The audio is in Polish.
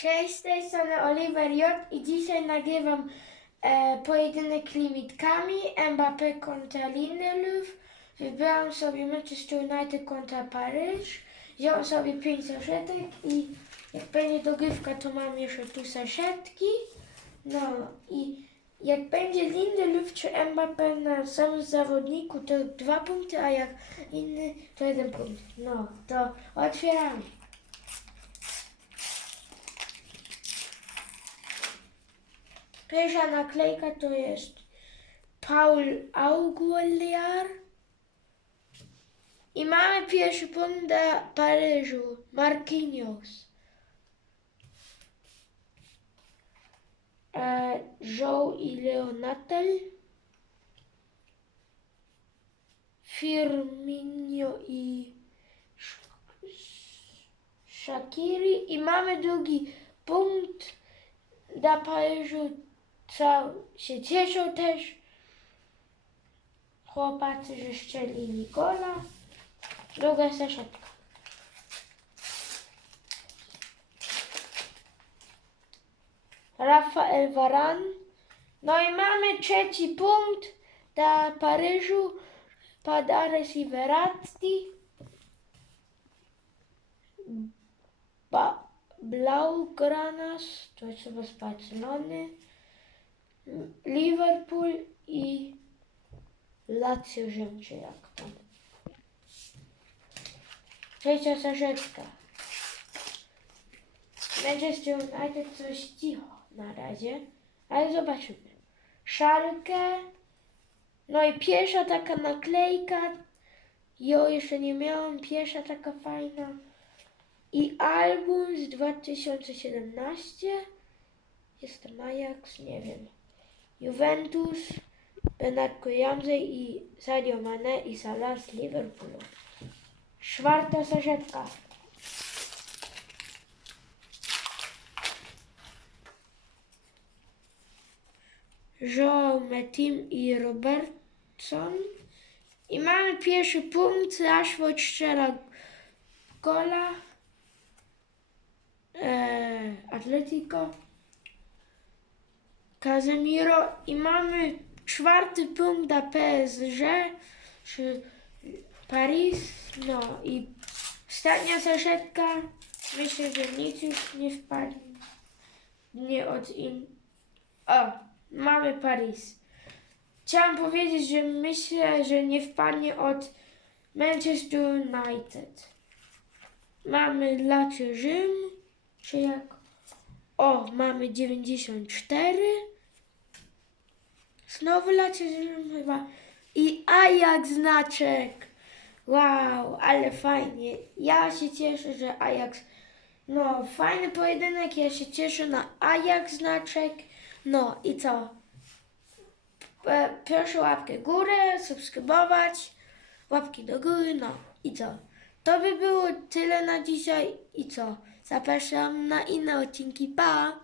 Cześć, z tej strony Oliver J i dzisiaj nagrywam e, pojedynek limitkami Mbappé kontra Lindelöf. Wybrałam sobie Manchester United kontra Paryż. Wziąłem sobie 5 saszetek i jak będzie dogrywka to mam jeszcze tu saszetki. No i jak będzie Lindelöf czy Mbappé na samym zawodniku to dwa punkty, a jak inny to jeden punkt. No to otwieramy. Pierwsza naklejka to jest Paul Auguliar. I mamy pierwszy punkt dla Paryżu. Marquinhos. E, Joe i Leonatel. Firmino i Sh- Shakiri. I mamy drugi punkt dla Paryżu, co się cieszą też chłopacy, że strzelili gola. Druga saszetka. Rafael Varan. No i mamy trzeci punkt dla Paryżu. Padares i Verratti. Ba Blaugranas, to jest chyba z Barcelony. Liverpool i Lazio Rzym, jak tam. Trzecia saszetka. Manchester United coś cicho na razie, ale zobaczymy. Szalkę. No i pierwsza taka naklejka. Jo, jeszcze nie miałam. Pierwsza taka fajna. I album z 2017. Jest tam Ajax, nie wiem. Juventus, Bernardo Ramsey i Sadio Mane i Salah z Liverpoolu. Czwarta saszetka. João Metim i Robertson. I mamy pierwszy punkt. Rashford strzela gola. E, Atletico. Casemiro. I mamy czwarty punkt dla PSG. Czy Paris. No i ostatnia saszetka. Myślę, że nic już nie wpadnie. Nie od in... O, mamy Paris. Chciałam powiedzieć, że myślę, że nie wpadnie od Manchester United. Mamy Lazio Rzym, czy jak? O, mamy 94. Znowu Rzym chyba. I Ajax znaczek. Wow, ale fajnie. Ja się cieszę, że Ajax. No, fajny pojedynek. Ja się cieszę na Ajax znaczek. No i co? E, Proszę łapkę górę, subskrybować, łapki do góry, no i co? To by było tyle na dzisiaj i co? Zapraszam na inne odcinki, pa!